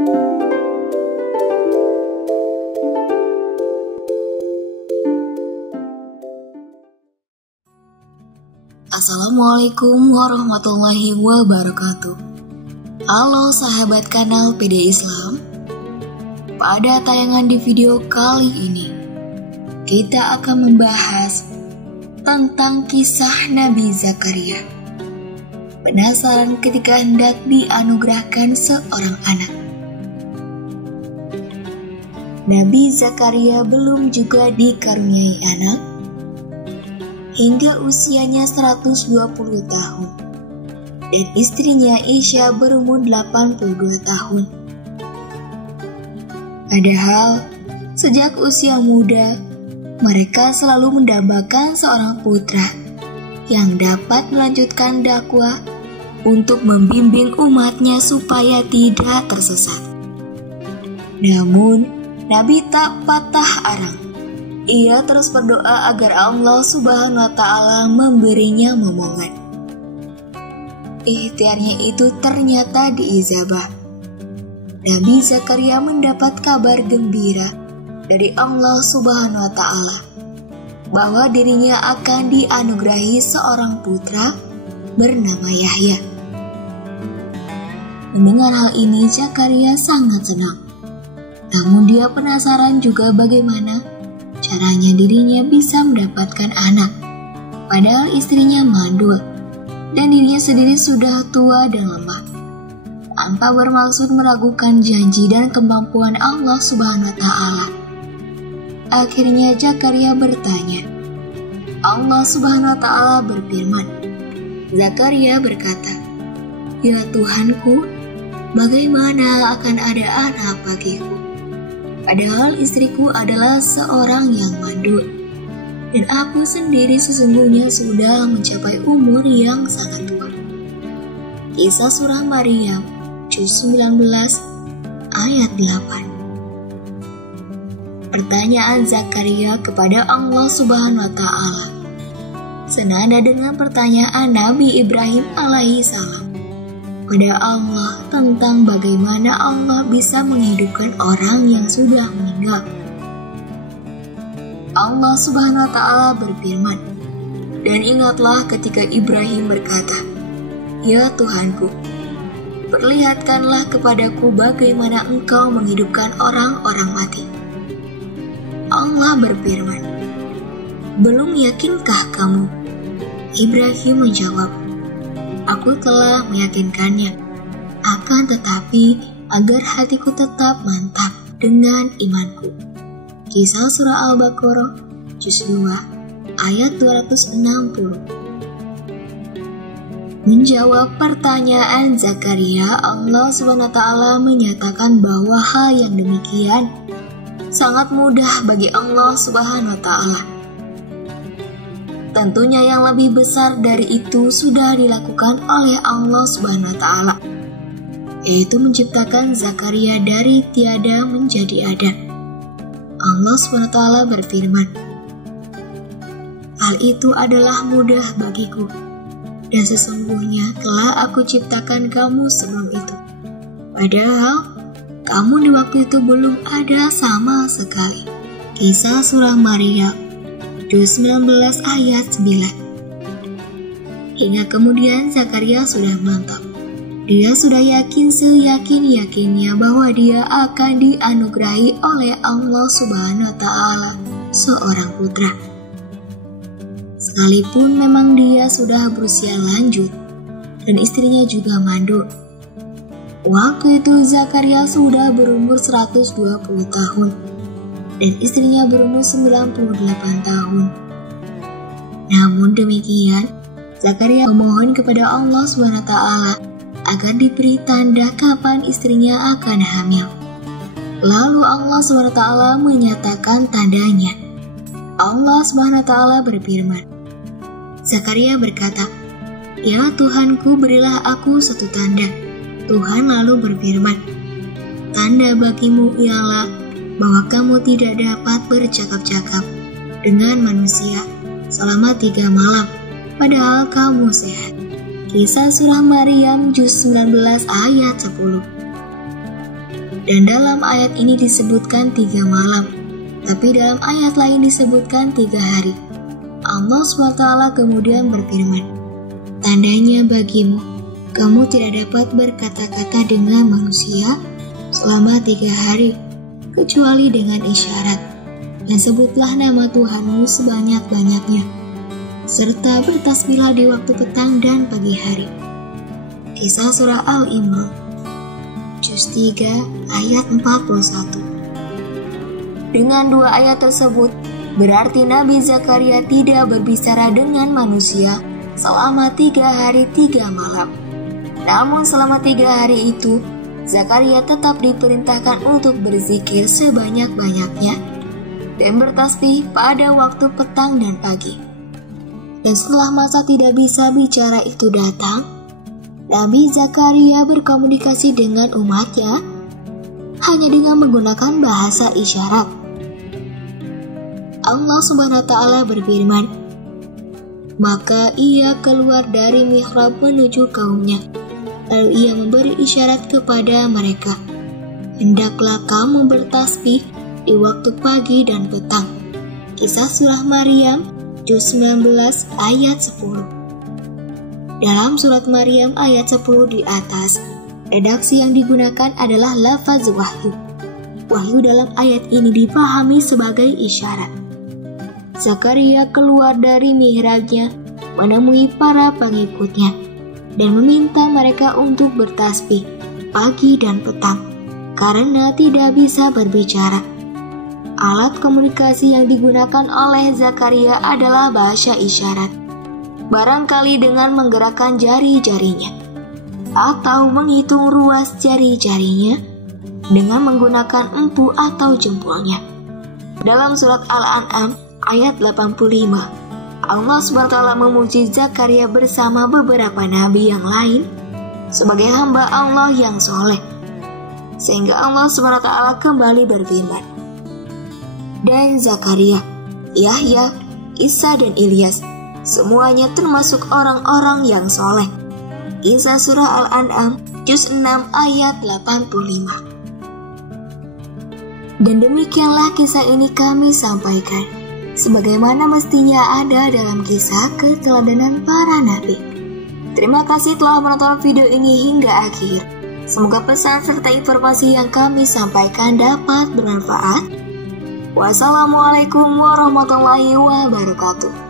Assalamualaikum warahmatullahi wabarakatuh. Halo sahabat kanal PD Islam. Pada tayangan di video kali ini, kita akan membahas tentang kisah Nabi Zakaria. Penasaran ketika hendak dianugerahkan seorang anak. Nabi Zakaria belum juga dikaruniai anak hingga usianya 120 tahun dan istrinya Isya berumur 82 tahun. Padahal sejak usia muda mereka selalu mendambakan seorang putra yang dapat melanjutkan dakwah untuk membimbing umatnya supaya tidak tersesat. Namun Nabi tak patah arang. Ia terus berdoa agar Allah Subhanahu wa Ta'ala memberinya momongan. Ikhtiarnya itu ternyata diijabah. Nabi Zakaria mendapat kabar gembira dari Allah Subhanahu wa Ta'ala bahwa dirinya akan dianugerahi seorang putra bernama Yahya. Mendengar hal ini, Zakaria sangat senang. Namun dia penasaran juga bagaimana caranya dirinya bisa mendapatkan anak, padahal istrinya mandul dan dirinya sendiri sudah tua dan lemah. Tanpa bermaksud meragukan janji dan kemampuan Allah Subhanahu wa Ta'ala, akhirnya Zakaria bertanya. Allah Subhanahu wa Ta'ala berfirman. Zakaria berkata, "Ya Tuhanku, bagaimana akan ada anak bagiku? Padahal istriku adalah seorang yang mandul, dan aku sendiri sesungguhnya sudah mencapai umur yang sangat tua." Kisah Surah Maryam, juz 19, ayat 8. Pertanyaan Zakaria kepada Allah Subhanahu wa Ta'ala senada dengan pertanyaan Nabi Ibrahim alaihissalam pada Allah tentang bagaimana Allah bisa menghidupkan orang yang sudah meninggal. Allah Subhanahu wa Ta'ala berfirman, "Dan ingatlah ketika Ibrahim berkata, 'Ya Tuhanku, perlihatkanlah kepadaku bagaimana Engkau menghidupkan orang-orang mati.' Allah berfirman, 'Belum yakinkah kamu?' Ibrahim menjawab, 'Aku telah meyakinkannya, akan tetapi agar hatiku tetap mantap dengan imanku.'" Kisah Surah Al-Baqarah, juz 2, ayat 260. Menjawab pertanyaan Zakaria, Allah Subhanahu wa Ta'ala menyatakan bahwa hal yang demikian sangat mudah bagi Allah Subhanahu wa Ta'ala. Tentunya yang lebih besar dari itu sudah dilakukan oleh Allah Subhanahu wa Ta'ala, yaitu menciptakan Zakaria dari tiada menjadi ada. Allah Subhanahu wa Ta'ala berfirman, "Hal itu adalah mudah bagiku, dan sesungguhnya telah aku ciptakan kamu sebelum itu. Padahal kamu di waktu itu belum ada sama sekali." Kisah Surah Maryam, juz 19, ayat 9. Hingga kemudian Zakaria sudah mantap. Dia sudah yakin seyakin-yakinnya bahwa dia akan dianugerahi oleh Allah Subhanahu wa Ta'ala seorang putra. Sekalipun memang dia sudah berusia lanjut dan istrinya juga mandul. Waktu itu Zakaria sudah berumur 120 tahun dan istrinya berumur 98 tahun. Namun demikian, Zakaria memohon kepada Allah Subhanahu wa Ta'ala agar diberi tanda kapan istrinya akan hamil. Lalu Allah Subhanahu wa Ta'ala menyatakan tandanya. Allah Subhanahu wa Ta'ala berfirman. Zakaria berkata, "Ya Tuhanku, berilah aku satu tanda." Tuhan lalu berfirman, "Tanda bagimu ialah bahwa kamu tidak dapat bercakap-cakap dengan manusia selama 3 malam, padahal kamu sehat." Kisah Surah Maryam, juz 19, ayat 10. Dan dalam ayat ini disebutkan 3 malam, tapi dalam ayat lain disebutkan 3 hari. Allah SWT kemudian berfirman, tandanya bagimu, kamu tidak dapat berkata-kata dengan manusia selama 3 hari, kecuali dengan isyarat. Dan sebutlah nama Tuhanmu sebanyak-banyaknya, serta bertasbihlah di waktu petang dan pagi hari. Kisah surah Al-Imran, juz 3 ayat 41. Dengan 2 ayat tersebut, berarti Nabi Zakaria tidak berbicara dengan manusia selama 3 hari 3 malam. Namun selama 3 hari itu, Zakaria tetap diperintahkan untuk berzikir sebanyak-banyaknya dan bertasbih pada waktu petang dan pagi. Dan setelah masa tidak bisa bicara itu datang, Nabi Zakaria berkomunikasi dengan umatnya hanya dengan menggunakan bahasa isyarat. Allah SWT berfirman, maka ia keluar dari mihrab menuju kaumnya, lalu ia memberi isyarat kepada mereka, hendaklah kamu bertasbih di waktu pagi dan petang. Kisah surah Maryam, juz 19 ayat 10. Dalam surat Maryam ayat 10 di atas, redaksi yang digunakan adalah lafaz wahyu. Wahyu dalam ayat ini dipahami sebagai isyarat. Zakaria keluar dari mihrabnya, menemui para pengikutnya, dan meminta mereka untuk bertasbih pagi dan petang, karena tidak bisa berbicara. Alat komunikasi yang digunakan oleh Zakaria adalah bahasa isyarat, barangkali dengan menggerakkan jari-jarinya, atau menghitung ruas jari-jarinya dengan menggunakan empu atau jempolnya. Dalam surat Al-An'am ayat 85, Allah SWT memuji Zakaria bersama beberapa nabi yang lain sebagai hamba Allah yang soleh. Sehingga Allah SWT kembali berfirman, dan Zakaria, Yahya, Isa dan Ilyas, semuanya termasuk orang-orang yang soleh. Kisah surah Al-An'am juz 6 ayat 85. Dan demikianlah kisah ini kami sampaikan, sebagaimana mestinya ada dalam kisah keteladanan para nabi. Terima kasih telah menonton video ini hingga akhir. Semoga pesan serta informasi yang kami sampaikan dapat bermanfaat. Wassalamualaikum warahmatullahi wabarakatuh.